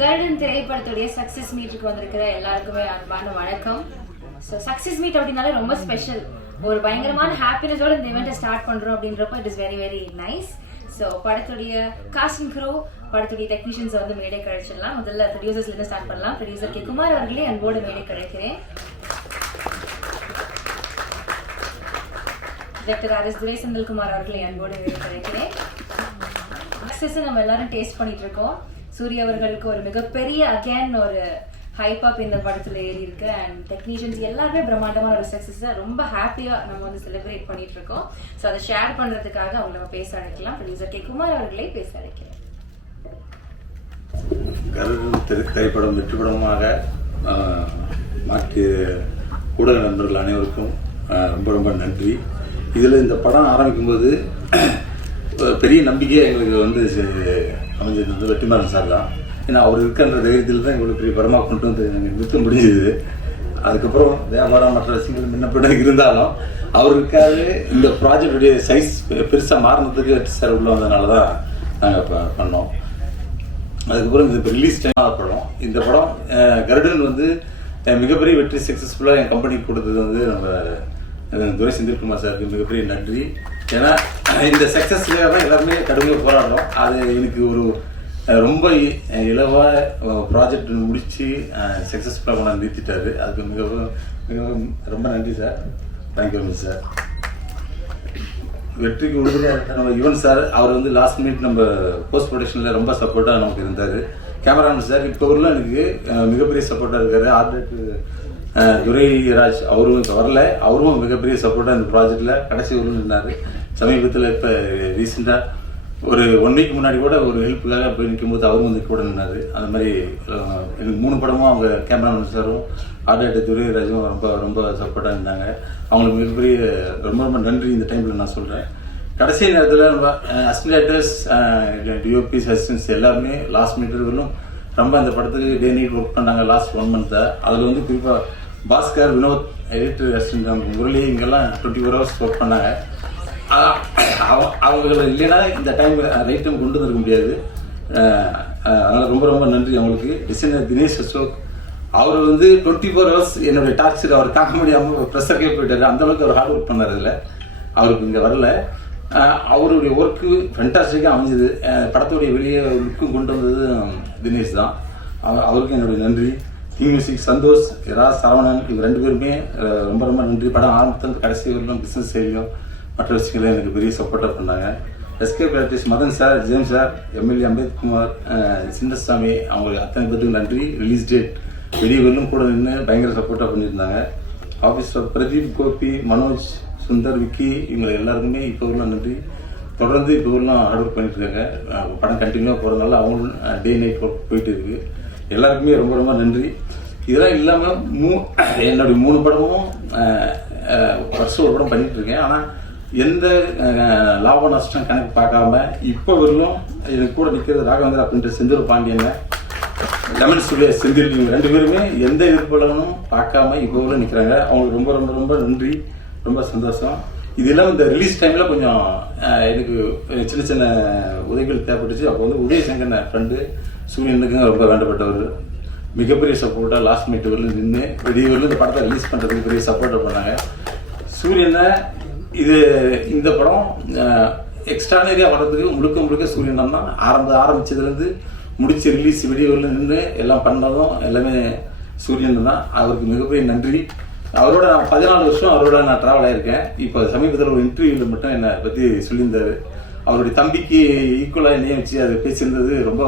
கருடன் திரைப்படத்துடைய success மீட்டுக்கு வந்திருக்கிற எல்லாருக்குமே அன்பான வணக்கம். ஸோ சக்சஸ் மீட் அப்படின்னாலே ரொம்ப ஸ்பெஷல். ஒரு பயங்கரமான ஹாப்பினஸோட இந்த இவெண்ட்டை ஸ்டார்ட் பண்றோம் அப்படின்றப்போ it is very very nice. So படத்துடைய காஸ்டிங் க்ரூ, படத்துடைய டெக்னீஷியன்ஸ் வந்து மேடை கழிச்சிடலாம். முதல்ல ப்ரொடியூசர்ஸ்ல இருந்து ஸ்டார்ட் பண்ணலாம். ப்ரொடியூசர் கே குமார் அவர்களே அன்போடு மேடை கழிக்கிறேன். டைரக்டர் ஆர் எஸ் துரை செந்தில்குமார் அவர்களை அன்போடு மேடை கழிக்கிறேன். சக்சஸ் நம்ம எல்லாரும் டேஸ்ட் பண்ணிட்டு இருக்கோம். சூர்யா அவர்களுக்கு ஒரு மிகப்பெரிய அகேன் ஒரு ஹைப் அப் இந்த படத்துல ஏறி இருக்கு. அண்ட் டெக்னீஷியன்ஸ் எல்லாருமே பிரம்மாண்டமான ஒரு சக்சஸை ரொம்ப ஹாப்பியா நம்ம வந்து செலிப்ரேட் பண்ணிட்டு இருக்கோம். ஸோ அதை ஷேர் பண்றதுக்காக அவங்க நம்ம பேச அழைக்கலாம். ப்ரொடியூசர் கே குமார் அவர்களை பேச அழைக்கிறேன். கருடன் திரைப்படம் வெற்றி படமாக மாற்றிய ஊடக நண்பர்கள் அனைவருக்கும் ரொம்ப ரொம்ப நன்றி. இதில் இந்த படம் ஆரம்பிக்கும்போது பெரிய நம்பிக்கை எங்களுக்கு வந்து அமைஞ்சிருந்தது வெற்றிமாறன் சார் தான். ஏன்னா அவர் இருக்கின்ற தைரியத்தில் தான் எங்களுக்கு பெரிய படமாக கொண்டு வந்து நாங்கள் நிறுத்த முடிஞ்சது. அதுக்கப்புறம் வியாபாரம் மற்ற விஷயங்கள் முன்னப்பட இருந்தாலும் அவருக்காக இந்த ப்ராஜெக்டுடைய சைஸ் பெருசாக மாறினதுக்கு வெற்றி சார் உள்ள வந்ததுனால தான் நாங்கள் பண்ணோம். அதுக்கப்புறம் இந்த ரிலீஸ் டைம் படம், இந்த படம் கருடன் வந்து மிகப்பெரிய வெற்றி சக்ஸஸ்ஃபுல்லாக என் கம்பெனிக்கு கொடுத்தது வந்து நம்ம துரை செந்தில்குமார் சாருக்கு மிகப்பெரிய நன்றி. ஏன்னா இந்த சக்ஸஸ்க்காக தான் எல்லாருமே கடுமையாக போராடுறோம். அது எனக்கு ஒரு ரொம்ப இலவாக ப்ராஜெக்ட் முடித்து சக்ஸஸ்ஃபுல்லாக கொண்டாந்து நிறுத்திட்டாரு. அதுக்கு மிகவும் ரொம்ப நன்றி sir. Thank you very much sir. வெற்றிக்கு உறுதியாக நம்ம யுவன் சார், அவர் வந்து லாஸ்ட் மினிட் நம்ம போஸ்ட் ப்ரொடக்ஷனில் ரொம்ப சப்போர்ட்டாக நமக்கு இருந்தார். கேமராமேன் சார் இப்போ வரலாம் எனக்கு மிகப்பெரிய சப்போர்ட்டாக இருக்கார். ஆர்டருக்கு துரைராஜ் அவரும் இப்போ வரல, அவரும் மிகப்பெரிய சப்போர்ட்டாக இந்த ப்ராஜெக்டில் கடைசி ஊரில் இருந்தார். சமீபத்தில் இப்போ ரீசெண்டாக ஒரு 1 வீக் முன்னாடி கூட ஒரு ஹெல்ப்புக்காக போய் நிற்கும்போது அவரும் வந்து கூட நின்னார். அந்த மாதிரி எனக்கு 3 படமும் அவங்க கேமராமேன் சாரும் ஆர்டர் துரைராஜும் ரொம்ப ரொம்ப சப்போர்ட்டாக இருந்தாங்க. அவங்களுக்கு மிகப்பெரிய ரொம்ப ரொம்ப நன்றி இந்த டைமில் நான் சொல்கிறேன். கடைசி நேரத்தில் நம்ம அசிஸ்டன்ஸ் டிஓபிஸ் அசிஸ்டன்ஸ் எல்லாருமே லாஸ்ட் மீட்டர்களும் ரொம்ப அந்த படத்துக்கு டே நைட் ஒர்க் பண்ணாங்க லாஸ்ட் 1 மந்த்தை. அதில் வந்து குறிப்பாக பாஸ்கர், வினோத், எடிட்டர் அசிஸ்டன்ட் முரளி இங்கெல்லாம் 24 hours ஒர்க் பண்ணாங்க. அவங்க இல்லைன்னா இந்த டைம் ரைட் டைம் கொண்டு வந்துருக்க முடியாது. அதனால் ரொம்ப ரொம்ப நன்றி அவங்களுக்கு. டிசைனர் தினேஷ் அசோக், அவர் வந்து 24 hours என்னுடைய டார்ச்சர் அவர் தாக்க முடியாமல் ப்ரெஷருக்கே போயிட்டாரு. அந்தளவுக்கு அவர் ஹார்ட் ஒர்க் பண்ணார். இதில் அவருக்கு இங்கே வரல. அவருடைய ஒர்க்கு ஃபென்டாஸ்டிக்காக அமைஞ்சது. படத்துடைய வெளியே லுக்கும் கொண்டு வந்தது தினேஷ் தான். அவருக்கு என்னுடைய நன்றி. கிங் மியூசிக் சந்தோஷ், சரவணன், இவங்க 2 பேருமே ரொம்ப ரொம்ப நன்றி. படம் ஆரம்பத்தில் கடைசி வரலும் பிஸ்னஸ் செய்யும் மற்ற விஷயங்களும் எனக்கு பெரிய சப்போர்ட்டாக பண்ணாங்க. SK artist Madhan sir, James sir, MLA Ambethkumar, Chinnasamy, அவங்களுக்கு அத்தனை பேருக்கு நன்றி. ரிலீஸ் டேட் வெளியே வரலும் கூட நின்று பயங்கர சப்போர்ட்டாக பண்ணியிருந்தாங்க. ஆஃபீஸர் பிரதீப், கோபி, மனோஜ், சுந்தர், விக்கி, இவங்க எல்லாருக்குமே இப்போ வரலாம் நன்றி. தொடர்ந்து இப்போ வரலாம் ஹார்ட் ஒர்க் பண்ணிட்டு இருக்காங்க. படம் கண்டினியூவாக போகிறதுனால அவங்களும் டே நைட் ஒர்க் போயிட்டு இருக்கு. எல்லாருக்குமே ரொம்ப ரொம்ப நன்றி. இதெல்லாம் இல்லாமல் என்னுடைய 3 படமும் வருஷம் ஒரு படம் பண்ணிட்டு இருக்கேன். ஆனால் எந்த லாப நஷ்டம் கணக்கு பார்க்காம இப்போ வரலும் எனக்கு கூட நிற்கிறது ராகவேந்தர் அப்படின்ற செந்தில் பாண்டியங்க, லெமன் சுலே செந்தில், இவங்க 2 பேருமே எந்த எதிர்ப்புலனும் பார்க்காம இப்போ வரலும் நிற்கிறாங்க. அவங்களுக்கு ரொம்ப ரொம்ப ரொம்ப நன்றி. ரொம்ப சந்தோஷம். இது இல்லாமல் இந்த ரிலீஸ் டைமில் கொஞ்சம் எனக்கு சின்ன சின்ன உதவிகள் தேவைப்பட்டுச்சு. அப்போ வந்து உதயசங்கர் ஃப்ரெண்டு சூரியனுக்கு ரொம்ப வேண்டப்பட்டவர். மிகப்பெரிய சப்போர்ட்டாக லாஸ்ட் மினிட் வரலும் நின்று வெளியே வரலும் இந்த படத்தை ரிலீஸ் பண்ணுறதுக்கு பெரிய சப்போர்ட்டாக பண்ணாங்க. சூரியனை இந்த படம் எக்ஸ்ட்ரானரியாக வர்றதுக்கு முழுக்க சூரியன் தான். ஆரம்பிச்சதுலேருந்து முடிச்சு ரிலீஸ் வெளியே வரலும் நின்று எல்லாம் பண்ணதும் எல்லாமே சூரியன் தான். அவருக்கு மிகப்பெரிய நன்றி. அவரோட நான் 14 வருஷம் அவரோட நான் ட்ராவல் ஆகியிருக்கேன். இப்போ சமீபத்தில் ஒரு இன்டர்வியூவில் மட்டும் என்னை பற்றி சொல்லியிருந்தார். அவருடைய தம்பிக்கு ஈக்குவலாக என்னையும் வச்சு அது பேசியிருந்தது. ரொம்ப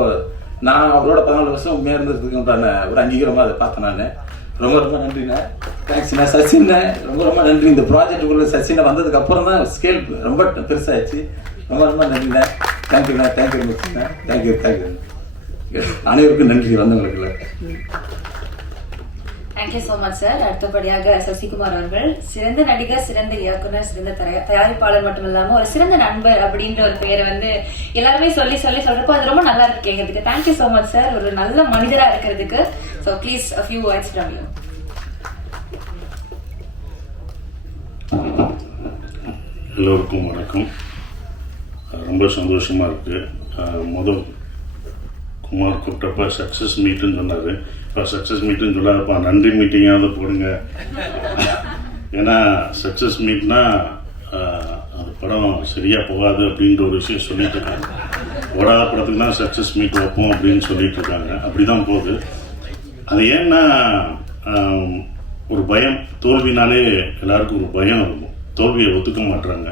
நான் அவரோட 14 வருஷம் உண்மையாக இருந்ததுக்கு உண்டான ஒரு அங்கீகாரமாக அதை பார்த்தேன். நான் ரொம்ப ரொம்ப நன்றிண்ணே. தேங்க்ஸ்ண்ணே. சச்சின்ண்ணே ரொம்ப ரொம்ப நன்றி. இந்த ப்ராஜெக்டுக்குள்ள சச்சினை வந்ததுக்கு அப்புறம் தான் ஸ்கேல் ரொம்ப பெருசாகிடுச்சு. ரொம்ப ரொம்ப நன்றிண்ணே. தேங்க்யூண்ணே. தேங்க்யூ மச்ண்ணே. தேங்க்யூ. அனைவருக்கும் நன்றி வந்தவங்களுக்குள்ள. Thank you so much sir. அடுத்தபடியாக சசிகுமார் அவர்கள், சிறந்த நடிகர், சிறந்த இயக்குனர், சிறந்த தயாரிப்பாளர் மட்டும் இல்லாம ஒரு சிறந்த நண்பர் அப்படின்ற ஒரு பெயரை வந்து எல்லாருமே சொல்லி சொல்றப்போ அது ரொம்ப நல்லா இருக்கு கேட்கறதுக்கு. தேங்க்யூ ஸோ மச் சார், ஒரு நல்ல மனிதரா இருக்கிறதுக்கு. So please a few words from you. எல்லோருக்கும் வணக்கம். ரொம்ப சந்தோஷமா இருக்கு. முதல் குமார் கூப்பிட்டப்ப சக்ஸஸ் மீட்டுன்னு சொன்னார். இப்போ சக்ஸஸ் மீட்டுன்னு சொல்லாதப்பா நன்றி மீட்டிங்காவது போடுங்க. ஏன்னா சக்ஸஸ் மீட்னா அந்த படம் சரியாக போகாது அப்படின்ற ஒரு விஷயம் சொல்லிட்டு இருக்காங்க. ஓடாத படத்துக்கு தான் சக்ஸஸ் மீட் வைப்போம் அப்படின்னு சொல்லிட்டு இருக்காங்க. அப்படி தான் போகுது. அது ஏன்னா ஒரு பயம், தோல்வினாலே எல்லாருக்கும் ஒரு பயம் இருக்கும். தோல்வியை ஒத்துக்க மாட்டுறாங்க.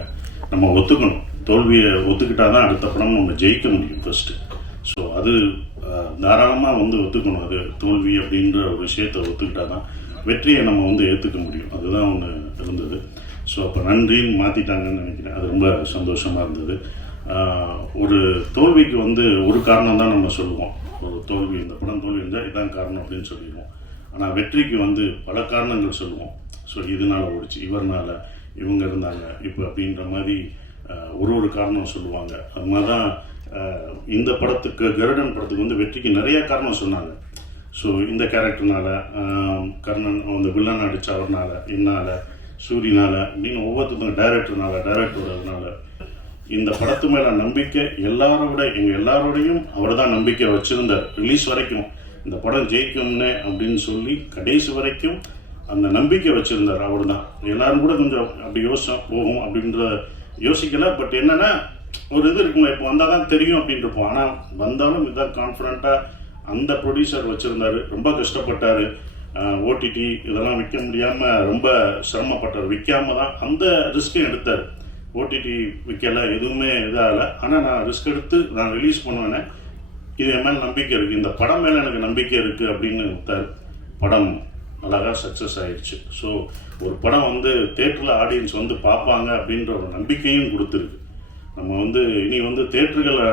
நம்ம ஒத்துக்கணும். தோல்வியை ஒத்துக்கிட்டா தான் அடுத்த படம் நம்ம ஜெயிக்க முடியும் ஃபர்ஸ்ட்டு. ஸோ அது தாராளமாக ஒத்துக்கணும். அது தோல்வி அப்படின்ற ஒரு விஷயத்தை ஒத்துக்கிட்டா தான் வெற்றியை நம்ம ஏற்றுக்க முடியும். அதுதான் ஒன்று இருந்தது. ஸோ அப்போ நன்றின்னு மாற்றிட்டாங்கன்னு நினைக்கிறேன். அது ரொம்ப சந்தோஷமாக இருந்தது. ஒரு தோல்விக்கு ஒரு காரணம் தான் நம்ம சொல்லுவோம். ஒரு தோல்வி, இந்த படம் தோல்வி இருந்தால் இதுதான் காரணம் அப்படின்னு சொல்லிடுவோம். ஆனால் வெற்றிக்கு பல காரணங்கள் சொல்லுவோம். ஸோ இதனால் ஓடிச்சு, இவர்னால, இவங்க இருந்தாங்க இப்போ அப்படின்ற மாதிரி ஒரு காரணம் சொல்லுவாங்க. அது மாதிரி தான் இந்த படத்துக்கு, கருடன் படத்துக்கு வெற்றிக்கு நிறைய காரணம் சொன்னாங்க. ஸோ இந்த கேரக்டர்னால, கர்ணன் வில்லன் அடித்த அவர்னால, என்னால், சூரியனால அப்படின்னு ஒவ்வொருத்தருக்கும், டைரக்டரோடனால இந்த படத்து மேலே நம்பிக்கை எங்கள் எல்லாரோடையும் அவர் தான் நம்பிக்கை வச்சுருந்தார். ரிலீஸ் வரைக்கும் இந்த படம் ஜெயிக்கும்னு அப்படின்னு சொல்லி கடைசி வரைக்கும் அந்த நம்பிக்கை வச்சுருந்தார். அவர் தான். எல்லாரும் கூட கொஞ்சம் அப்படி போகும் அப்படின்ற யோசிக்கல. பட் என்னன்னா ஒரு இது இருக்குங்க, இப்போ வந்தால் தான் தெரியும் அப்படின்ட்டு இருப்போம். ஆனால் வந்தாலும் இதான் கான்ஃபிடண்ட்டாக அந்த ப்ரொடியூசர் வச்சுருந்தாரு. ரொம்ப கஷ்டப்பட்டார். ஓடிடி இதெல்லாம் விற்க முடியாமல் ரொம்ப சிரமப்பட்டார். விற்காம தான் அந்த ரிஸ்க்கையும் எடுத்தார். ஓடிடி விற்கலை, எதுவுமே இதாகலை. ஆனால் நான் ரிஸ்க் எடுத்து நான் ரிலீஸ் பண்ணுவேனே, இது என் மேலே நம்பிக்கை இருக்குது, இந்த படம் மேலே எனக்கு நம்பிக்கை இருக்குது அப்படின்னு விட்டார். படம் அழகாக சக்ஸஸ் ஆயிடுச்சு. ஸோ ஒரு படம் தேட்டரில் ஆடியன்ஸ் பார்ப்பாங்க அப்படின்ற ஒரு நம்பிக்கையும் கொடுத்துருக்கு. நம்ம இனி தேட்டர்களை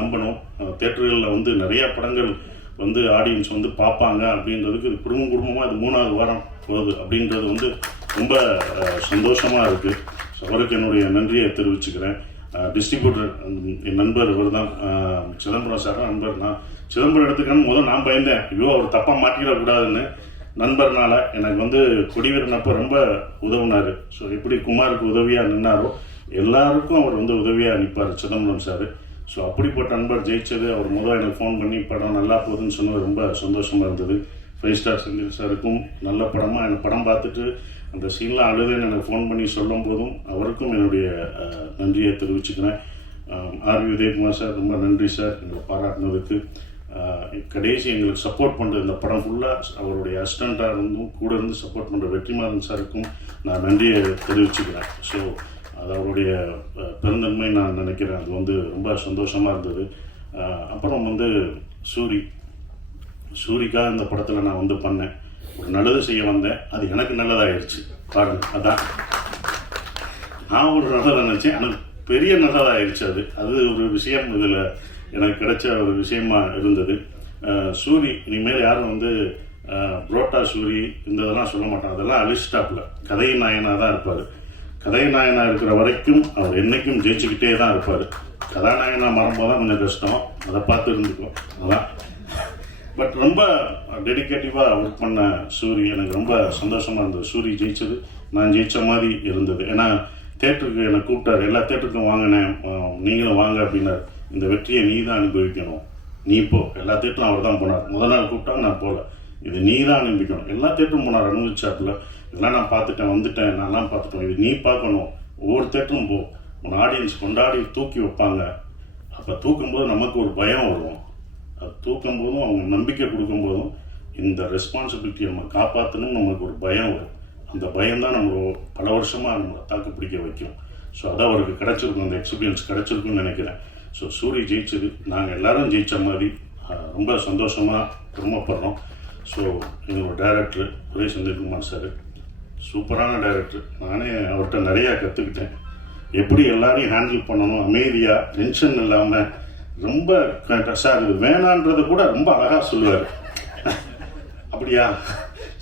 நம்பணும். தேட்டர்களில் நிறையா படங்கள் ஆடியன்ஸ் பார்ப்பாங்க அப்படின்றதுக்கு இது குடும்பமாக இது 3வது வாரம் போகுது அப்படின்றது ரொம்ப சந்தோஷமாக இருக்குது. ஸோ அவருக்கு என்னுடைய நன்றியை தெரிவிச்சுக்கிறேன். டிஸ்ட்ரிபியூட்டர் என் நண்பர் இவர் தான், சிதம்பரம் சார் நண்பர். நான் சிதம்பரம் எடுத்துக்கணும் நான் பயந்தேன், ஐயோ அவர் தப்பாக மாட்டிடக்கூடாதுன்னு. நண்பர்னால எனக்கு கொடிவீரனப்போ ரொம்ப உதவுனார். ஸோ எப்படி குமாருக்கு உதவியாக நின்னாரோ எல்லாருக்கும் அவர் உதவியாக நிற்பார் சிதம்பரம் சார். ஸோ அப்படிப்பட்ட நண்பர் ஜெயிச்சது. அவர் எனக்கு ஃபோன் பண்ணி படம் நல்லா போகுதுன்னு சொன்னது ரொம்ப சந்தோஷமாக இருந்தது. 5 ஸ்டார் செந்தில் சாருக்கும் நல்ல படமாக எனக்கு படம் பார்த்துட்டு அந்த சீன்லாம் அழுதுன்னு எனக்கு ஃபோன் பண்ணி சொல்லும் போதும் அவருக்கும் என்னுடைய நன்றியை தெரிவிச்சுக்கிறேன். ஆர்வி உதயகுமார் சார் ரொம்ப நன்றி சார் எங்களை பாராட்டினதுக்கு. கடைசி எங்களுக்கு சப்போர்ட் பண்ணுற இந்த படம் ஃபுல்லாக அவருடைய அசிஸ்டண்ட்டாக கூட இருந்து சப்போர்ட் பண்ணுற வெற்றிமாறன் சாருக்கும் நான் நன்றியை தெரிவிச்சுக்கிறேன். ஸோ அது அவருடைய பெருந்தன்மை நான் நினைக்கிறேன். அது ரொம்ப சந்தோஷமாக இருந்தது. அப்புறம் சூரிக்காக இந்த படத்தில் நான் பண்ணேன். ஒரு நல்லது செய்ய வந்தேன், அது எனக்கு நல்லதாகிடுச்சு பாருங்க. அதான் நான் ஒரு நல்லதாக நினச்சேன், எனக்கு பெரிய நல்லதாகிடுச்சு. அது ஒரு விஷயம் இதில் எனக்கு கிடைச்ச ஒரு விஷயமா இருந்தது. சூரி இனிமேல் யாரும் புரோட்டா சூரி இந்த இதெல்லாம் சொல்ல மாட்டாங்க. அதெல்லாம் அலிஸ்டாப்பில் கதையின் நாயனாக தான் இருப்பார். கதைநாயனாக இருக்கிற வரைக்கும் அவர் என்றைக்கும் ஜெயிச்சுக்கிட்டே தான் இருப்பார். கதாநாயகனாக மறம்போது தான் கொஞ்சம் கஷ்டம், அதை பார்த்து இருந்துக்கும். அதான் பட் ரொம்ப டெடிக்கேட்டிவாக ஒர்க் பண்ண சூரி எனக்கு ரொம்ப சந்தோஷமாக இருந்தது. சூரி ஜெயிச்சது நான் ஜெயித்த மாதிரி இருந்தது. ஏன்னா தேட்டருக்கு என்னை கூப்பிட்டார், எல்லா தேட்டருக்கும் வாங்கினேன், நீங்களும் வாங்க அப்படின்னார். இந்த வெற்றியை நீ தான் அனுபவிக்கணும், நீ போ. எல்லா தேட்டரும் அவர் தான் போனார். முதல் நாள் கூப்பிட்டாங்க, நான் போகல. இது நீ தான் அனுபவிக்கணும். எல்லா தேட்டரும் போனார் அனுபவிச்சாப்பில். இதெல்லாம் நான் பார்த்துட்டேன், வந்துட்டேன், நான்லாம் பார்த்துட்டோம். இது நீ பார்க்கணும். ஒவ்வொரு தேட்டரும் போ, உன் ஆடியன்ஸ் கொண்டாடி தூக்கி வைப்பாங்க. அப்போ தூக்கும்போது நமக்கு ஒரு பயம் வரும். அது தூக்கும் போதும் அவங்க நம்பிக்கை கொடுக்கும்போதும் இந்த ரெஸ்பான்சிபிலிட்டியை நம்ம காப்பாற்றணும், நமக்கு ஒரு பயம் வரும். அந்த பயம்தான் நம்ம பல வருஷமாக நம்மளை தாக்கு பிடிக்க வைக்கும். ஸோ அதான் அவருக்கு கிடச்சிருக்கும், அந்த எக்ஸ்பீரியன்ஸ் கிடச்சிருக்குன்னு நினைக்கிறேன். ஸோ சூரிய ஜெயிச்சது நாங்கள் எல்லாரும் ஜெயித்த மாதிரி ரொம்ப சந்தோஷமாக பெருமைப்படுறோம். ஸோ எங்களோட டைரக்டர் உதய செந்தில்குமார் சார் சூப்பரான டைரக்டர். நானே அவர்கிட்ட நிறையா கற்றுக்கிட்டேன். எப்படி எல்லாரையும் ஹேண்டில் பண்ணணும், அமைதியாக, டென்ஷன் இல்லாமல், ரொம்ப சார் இது வேணான்றதை கூட ரொம்ப அழகாக சொல்லுவார். அப்படியா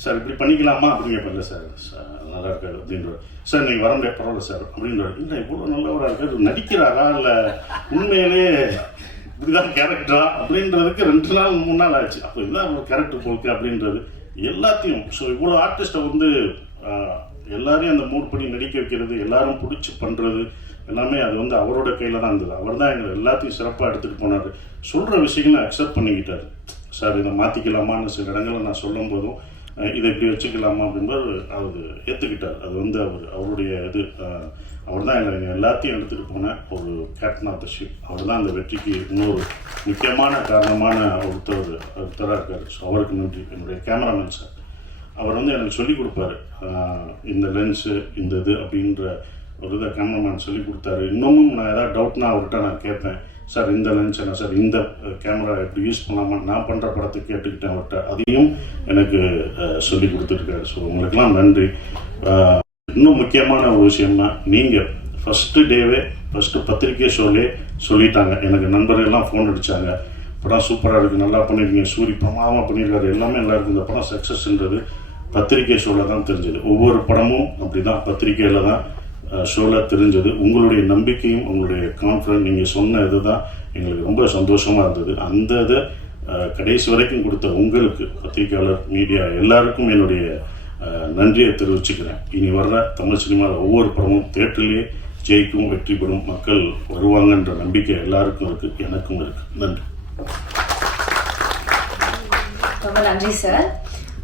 சார், இப்படி பண்ணிக்கலாமா அப்படின்னு கேட்பேன். சார் நல்லா இருக்காரு அப்படின்றார். சார் நீங்கள் வர முடியாது, பரவாயில்ல சார் அப்படின்றார். இல்லை இவ்வளோ நல்லவராக இருக்காரு, நடிக்கிறாரா இல்லை உண்மையிலே இப்படிதான் கேரக்டரா அப்படின்றதுக்கு 2 நாள் 3 நாள் ஆச்சு. அப்போ இதுதான் ஒரு கேரக்டர் போக்கு அப்படின்றது எல்லாத்தையும். ஸோ இவ்வளோ ஆர்டிஸ்ட்டை எல்லாரையும் அந்த மூட் பண்ணி நடிக்க வைக்கிறது, எல்லாரும் பிடிச்சி பண்ணுறது, எல்லாமே அது வந்து அவரோட கையில் தான் இருந்தது. அவர் தான் எங்களை எல்லாத்தையும் சிறப்பாக எடுத்துகிட்டு போனார். சொல்கிற விஷயங்களை அக்செப்ட் பண்ணிக்கிட்டார். சார் இதை மாற்றிக்கலாமான்னு சில இடங்களில் நான் சொல்லும் போதும் இதை இப்படி வச்சுக்கலாமா அப்படின்றது அவர் ஏற்றுக்கிட்டார். அது வந்து அவருடைய இது அவர் தான் எங்களை எல்லாத்தையும் எடுத்துகிட்டு போன ஒரு கேப்டன் ஆஃப் த ஷிப். அவர் தான் அந்த வெற்றிக்கு இன்னொரு முக்கியமான காரணமான ஒருத்தராக இருக்கார். ஸோ அவருக்கு நன்றி. என்னுடைய கேமராமேன் சார், அவர் வந்து எனக்கு சொல்லிக் கொடுப்பாரு, இந்த லென்ஸு இந்த இது அப்படின்ற ஒரு இதை கேமராமேன் சொல்லி கொடுத்தாரு. இன்னமும் நான் ஏதாவது டவுட்னா அவர்கிட்ட நான் கேட்பேன், சார் இந்த லென்ஸ் என்ன சார், இந்த கேமரா எப்படி யூஸ் பண்ணலாமா, நான் பண்ணுற படத்தை கேட்டுக்கிட்டேன் அவர்கிட்ட. அதையும் எனக்கு சொல்லி கொடுத்துருக்காரு. ஸோ உங்களுக்கெல்லாம் நன்றி. இன்னும் முக்கியமான ஒரு விஷயம்னா, நீங்கள் ஃபஸ்ட்டு டேவே ஃபஸ்ட்டு பத்திரிகை ஷோலே சொல்லிட்டாங்க. எனக்கு நண்பர்கள்லாம் ஃபோன் அடித்தாங்க, படம் சூப்பராக இருக்குது, நல்லா பண்ணியிருக்கீங்க, சூரி பிரமாதமாக பண்ணியிருக்காரு, எல்லாமே நல்லா இருக்குது, இந்த படம் சக்ஸஸ்ன்றது பத்திரிகை ஷோவில் தான் தெரிஞ்சது. ஒவ்வொரு படமும் அப்படி தான் பத்திரிகையில் தான் ஷோவில் தெரிஞ்சது. உங்களுடைய நம்பிக்கையும் உங்களுடைய கான்ஃபிடன்ஸ், நீங்கள் சொன்ன இது தான் எங்களுக்கு ரொம்ப சந்தோஷமாக இருந்தது. அந்த இதை கடைசி வரைக்கும் கொடுத்த உங்களுக்கு, பத்திரிகையாளர், மீடியா எல்லாருக்கும் என்னுடைய நன்றியை தெரிவிச்சுக்கிறேன். இனி வர்ற தமிழ் சினிமாவில் ஒவ்வொரு படமும் தேட்டரிலேயே ஜெயிக்கும், வெற்றி பெறும், மக்கள் வருவாங்கன்ற நம்பிக்கை எல்லாருக்கும் இருக்குது, எனக்கும் இருக்குது. நன்றி. ரொம்ப நன்றி சார்.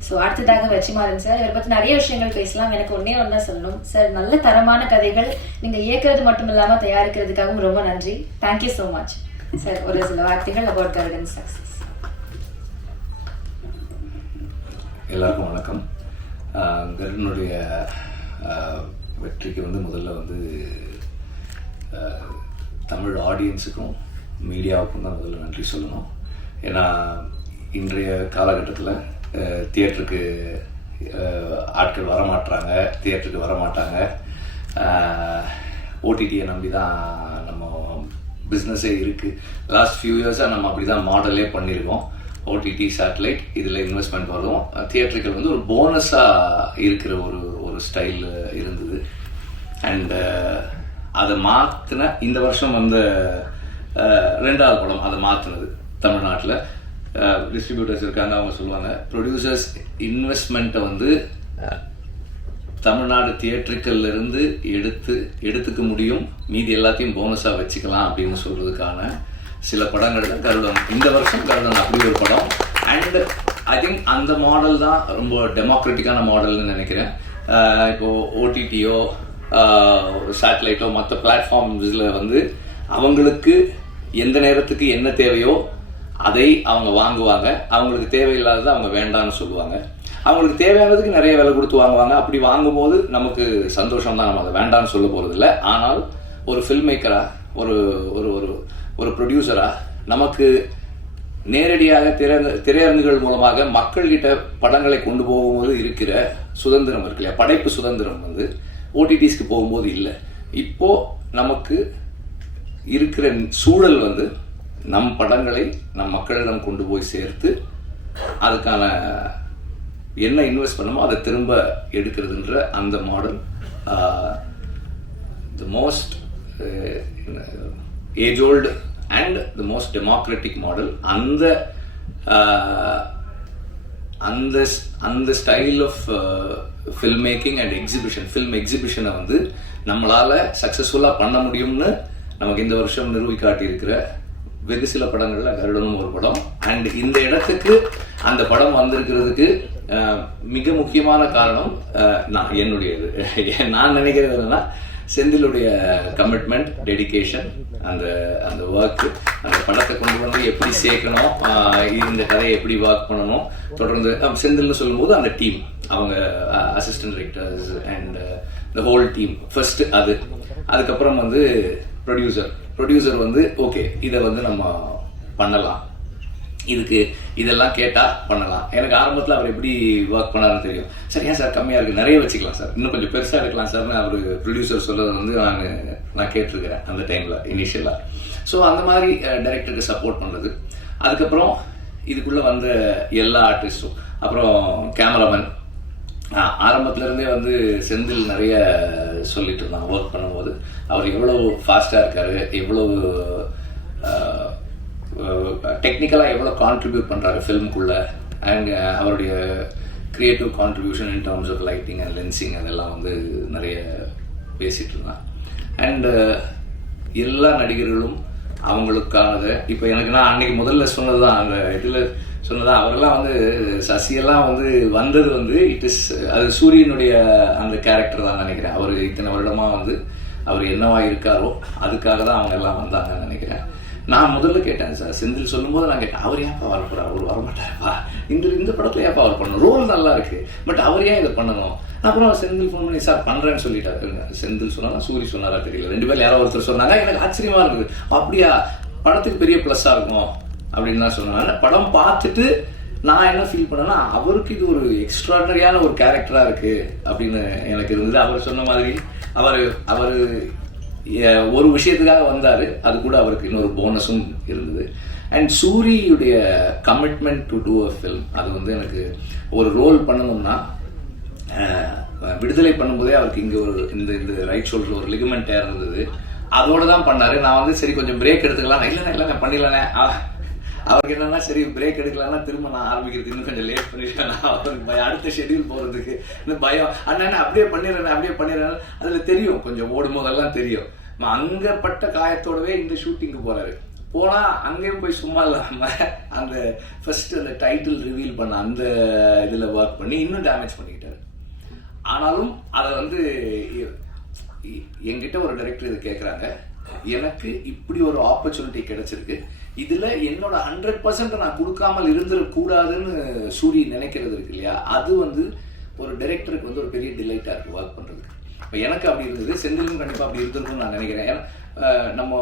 ஸோ அடுத்ததாக வெற்றிமாறன் சார், இவரை பற்றி நிறைய விஷயங்கள் பேசலாம். எனக்கு ஒன்னே ஒன்றா சொல்லணும் சார், நல்ல தரமான கதைகள் நீங்கள் இயக்கிறது மட்டும் இல்லாமல் தயாரிக்கிறதுக்காகவும் ரொம்ப நன்றி. Thank you so much sir. ஒரு சில வார்த்தைகள் அபவுட் கருடன் சக்ஸஸ். எல்லாருக்கும் வணக்கம். கருடனுடைய வெற்றிக்கு வந்து முதல்ல வந்து தமிழ் ஆடியன்ஸுக்கும் மீடியாவுக்கும் தான் முதல்ல நன்றி சொல்லணும். ஏன்னா இன்றைய காலகட்டத்தில் தியேட்டருக்கு ஆட்கள் வரமாட்டாங்க, தியேட்டருக்கு வரமாட்டாங்க. ஓடிடியை நம்பி தான் நம்ம பிஸ்னஸே இருக்குது. லாஸ்ட் ஃபியூ இயர்ஸாக நம்ம அப்படி தான் மாடலே பண்ணியிருக்கோம். ஓடிடி, சேட்டலைட், இதில் இன்வெஸ்ட்மெண்ட் வரும். தியேட்டர்கள் வந்து ஒரு போனஸாக இருக்கிற ஒரு ஸ்டைல் இருந்தது. அண்டு அதை மாற்றின இந்த வருஷம் வந்த 2வது படம் அதை மாற்றினது தமிழ்நாட்டில். டிஸ்ட்ரிபியூட்டர்ஸ் இருக்காங்க, அவங்க சொல்லுவாங்க ப்ரொடியூசர்ஸ் இன்வெஸ்ட்மெண்ட்டை வந்து தமிழ்நாடு தியேட்டருக்கல்ல இருந்து எடுத்துக்க முடியும், மீதி எல்லாத்தையும் போனஸாக வச்சுக்கலாம் அப்படின்னு சொல்கிறதுக்கான சில படங்கள்ல கருடன், இந்த வருஷம் கருடன் அப்படி ஒரு படம். அண்ட் ஐ திங்க் அந்த மாடல் தான் ரொம்ப டெமோக்ராட்டிக்கான மாடல்னு நினைக்கிறேன். இப்போது ஓடிடியோ சேட்டலைட்டோ மற்ற பிளாட்ஃபார்ம்ஸில் வந்து அவங்களுக்கு எந்த நேரத்துக்கு என்ன தேவையோ அதை அவங்க வாங்குவாங்க. அவங்களுக்கு தேவையில்லாததை அவங்க வேண்டான்னு சொல்லுவாங்க. அவங்களுக்கு தேவையானதுக்கு நிறைய விலை கொடுத்து வாங்குவாங்க. அப்படி வாங்கும்போது நமக்கு சந்தோஷம் தான், நம்ம அதை வேண்டான்னு சொல்ல போகிறதில்ல. ஆனால் ஒரு ஃபில்ம் மேக்கராக, ஒரு ஒரு ஒரு ஒரு ப்ரொடியூசராக நமக்கு நேரடியாக திரையரங்குகள் மூலமாக மக்கள்கிட்ட படங்களை கொண்டு போகும்போது இருக்கிற சுதந்திரம் இருக்கு இல்லையா, படைப்பு சுதந்திரம் வந்து ஓடிடிஸ்க்கு போகும்போது இல்லை. இப்போது நமக்கு இருக்கிற சூழல் வந்து நம் படங்களை நம் மக்களிடம் கொண்டு போய் சேர்த்து அதுக்கான என்ன இன்வெஸ்ட் பண்ணமோ அதை திரும்ப எடுக்கிறதுன்ற அந்த model the most age old and the most democratic model. அந்த style of film making and exhibition, film எக்ஸிபிஷனை வந்து நம்மளால் சக்ஸஸ்ஃபுல்லாக பண்ண முடியும்னு நமக்கு இந்த வருஷம் நிறுவி காட்டியிருக்கிற வெகு சில படங்கள்ல கருடனும் ஒரு படம். அண்ட் இந்த இடத்துக்கு அந்த படம் வந்திருக்கிறதுக்கு மிக முக்கியமான காரணம் நான் நினைக்கிறது என்னன்னா, செந்திலுடைய கமிட்மெண்ட், டெடிகேஷன், அந்த ஒர்க், அந்த படத்தை கொண்டு வந்து எப்படி சேர்க்கணும், இந்த கதையை எப்படி ஒர்க் பண்ணணும், தொடர்ந்து செந்தில்னு சொல்லும்போது அந்த டீம், அவங்க assistant directors and the whole team first. அதுக்கப்புறம் வந்து ப்ரொடியூசர் வந்து ஓகே இதை வந்து நம்ம பண்ணலாம், இதுக்கு இதெல்லாம் கேட்டால் பண்ணலாம். எனக்கு ஆரம்பத்தில் அவர் எப்படி ஒர்க் பண்ணாருன்னு தெரியும். சார் ஏன் சார் கம்மியாக இருக்குது, நிறைய வச்சுக்கலாம் சார், இன்னும் கொஞ்சம் பெருசாக எடுக்கலாம் சார்னு அவர் ப்ரொடியூசர் சொல்கிறது வந்து நான் கேட்டிருக்கிறேன் அந்த டைமில் இனிஷியலாக. ஸோ அந்த மாதிரி டைரக்டருக்கு சப்போர்ட் பண்ணுறது. அதுக்கப்புறம் இதுக்குள்ளே வந்த எல்லா ஆர்டிஸ்டும், அப்புறம் கேமராமேன், ஆரம்பத்துலேருந்தே வந்து செந்தில் நிறைய சொல்லிட்டு இருந்தாங்க ஒர்க் பண்ணும்போது. அவர் எவ்வளோ ஃபாஸ்ட்டாக இருக்காரு, எவ்வளவு டெக்னிக்கலாக எவ்வளோ கான்ட்ரிபியூட் பண்ணுறாரு ஃபில்முக்குள்ளே, அண்ட் அவருடைய creative contribution in terms of lighting and lensing அதெல்லாம் வந்து நிறைய பேசிகிட்டு இருந்தான். அண்ட் எல்லா நடிகர்களும் அவங்களுக்கானதை இப்போ எனக்கு நான் அன்னைக்கு முதல்ல சொன்னதுதான் அந்த இதில் சொன்னதான் அவரெல்லாம் வந்து சசியெல்லாம் வந்தது இட் இஸ் அது சூரியனுடைய அந்த கேரக்டர் தான் நினைக்கிறேன். அவர் இத்தனை வருடமாக அவர் என்னவா இருக்காரோ அதுக்காக தான் அவங்க எல்லாம் வந்தாங்கன்னு நினைக்கிறேன். நான் முதல்ல கேட்டேன் சார், செந்தில் சொல்லும்போது நான் கேட்டேன், அவர் ஏன்ப்பா வரப்போறார், அவர் வரமாட்டாருப்பா, இந்த படத்துல ஏன்ப்பா அவர் பண்ணணும், ரோல் நல்லா இருக்கு, பட் அவர் ஏன் இதை பண்ணணும். அப்புறம் செந்தில் ஃபோன் பண்ணி சார் பண்றேன்னு சொல்லிட்டாரு. செந்தில் சொன்னா சூரி சொன்னாரா தெரியல, 2 பேரும் யாரோ ஒருத்தர் சொன்னாங்க. எனக்கு ஆச்சரியமா இருக்குது, அப்படியா படத்துக்கு பெரிய பிளஸ்ஸா இருக்கும் அப்படின்னு தான் சொன்னாங்க. படம் பார்த்துட்டு நான் என்ன ஃபீல் பண்ணேன்னா, அவருக்கு இது ஒரு எக்ஸ்ட்ராடனரியான ஒரு கேரக்டரா இருக்கு அப்படின்னு எனக்கு இருந்தது. அவர் சொன்ன மாதிரி அவர் ஒரு விஷயத்துக்காக வந்தாரு, அது கூட அவருக்கு இன்னொரு போனஸும் இருந்தது. அண்ட் சூரியுடைய commitment to do a film, அது எனக்கு ஒரு ரோல் பண்ணணும்னா விடுதலை பண்ணும்போதே அவருக்கு இங்கே ஒரு இந்த ரைட் ஷோல்டர் ஒரு லிகமெண்ட் டேர் இருந்தது, அதோட தான் பண்ணாரு. நான் சரி கொஞ்சம் பிரேக் எடுத்துக்கலாம், இல்லை நான் பண்ணிடலானே. அவருக்கு என்னன்னா சரி பிரேக் எடுக்கலாம்னா திரும்ப நான் ஆரம்பிக்கிறது இன்னும் கொஞ்சம் லேட் பண்ணிட்டேன், அவருக்கு அடுத்த ஷெட்யூல் போறதுக்கு இந்த பயம். அண்ணா அப்படியே பண்ணிடுறேன் அதுல தெரியும், கொஞ்சம் ஓடும் போதெல்லாம் தெரியும். அங்க பட்ட காயத்தோடவே இந்த ஷூட்டிங்கு போறாரு. போனா அங்கேயும் போய் சும்மா இல்லாம அந்த ஃபர்ஸ்ட் அந்த டைட்டில் ரிவீல் பண்ண அந்த இதுல ஒர்க் பண்ணி இன்னும் டேமேஜ் பண்ணிக்கிட்டாரு. ஆனாலும் அதை என்கிட்ட ஒரு டைரக்டர் இது கேட்குறாங்க, எனக்கு இப்படி ஒரு ஆப்பர்ச்சுனிட்டி கிடைச்சிருக்கு, இதுல என்னோட 100% நான் கொடுக்காமல் இருந்துடக்கூடாதுன்னு சூரி நினைக்கிறது இருக்கு இல்லையா, அது ஒரு டைரக்டருக்கு ஒரு பெரிய டிலைட்டா இருக்கு ஒர்க் பண்றதுக்கு. இப்போ எனக்கு அப்படி இருந்தது, செந்திலும் கண்டிப்பா அப்படி இருந்திருக்கும்னு நான் நினைக்கிறேன். ஏன்னா நம்ம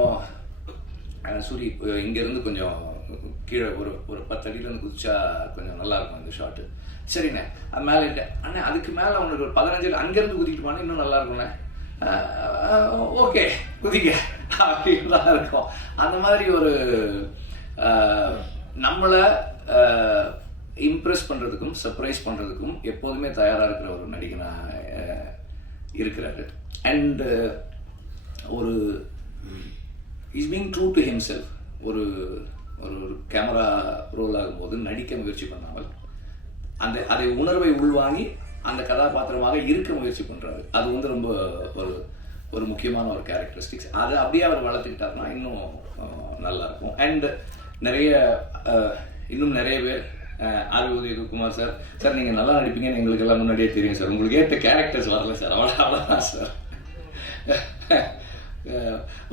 சூரி இங்க இருந்து கொஞ்சம் கீழே ஒரு 10 அடியில இருந்து குதிச்சா கொஞ்சம் நல்லா இருக்கும் அந்த ஷாட்டு. சரிண்ணே அது மேலே அண்ணே அதுக்கு மேல அவனுக்கு ஒரு 15 அங்கிருந்து குதிக்கிட்டு போனா இன்னும் நல்லா இருக்கும்ண்ணே, ஓகே குதிக்க அப்படின்னு தான் இருக்கும். அந்த மாதிரி ஒரு நம்மளை இம்ப்ரெஸ் பண்றதுக்கும் சர்ப்ரைஸ் பண்றதுக்கும் எப்போதுமே தயாரா இருக்கிற ஒரு நடிகனா இருக்கிறாரு. அண்ட் ஒரு is being true to himself. ஒரு கேமரா ரோல் ஆகும்போது நடிக்க முயற்சி பண்ணாமல் அதை உணர்வை உள்வாங்கி அந்த கதாபாத்திரமாக இருக்க முயற்சி பண்றாரு. அது ரொம்ப ஒரு முக்கியமான ஒரு கேரக்டரிஸ்டிக்ஸ். அதை அப்படியே அவர் வளர்த்துக்கிட்டாருன்னா இன்னும் நல்லா இருக்கும். அண்ட் இன்னும் நிறைய பேர் உதயகுமார் சார் நீங்க நல்லா நடிப்பீங்கன்னு எங்களுக்கு எல்லாம் முன்னாடியே தெரியும் சார், உங்களுக்கு ஏற்ற கேரக்டர்ஸ் வரல சார், அவ்வளோதான் சார்,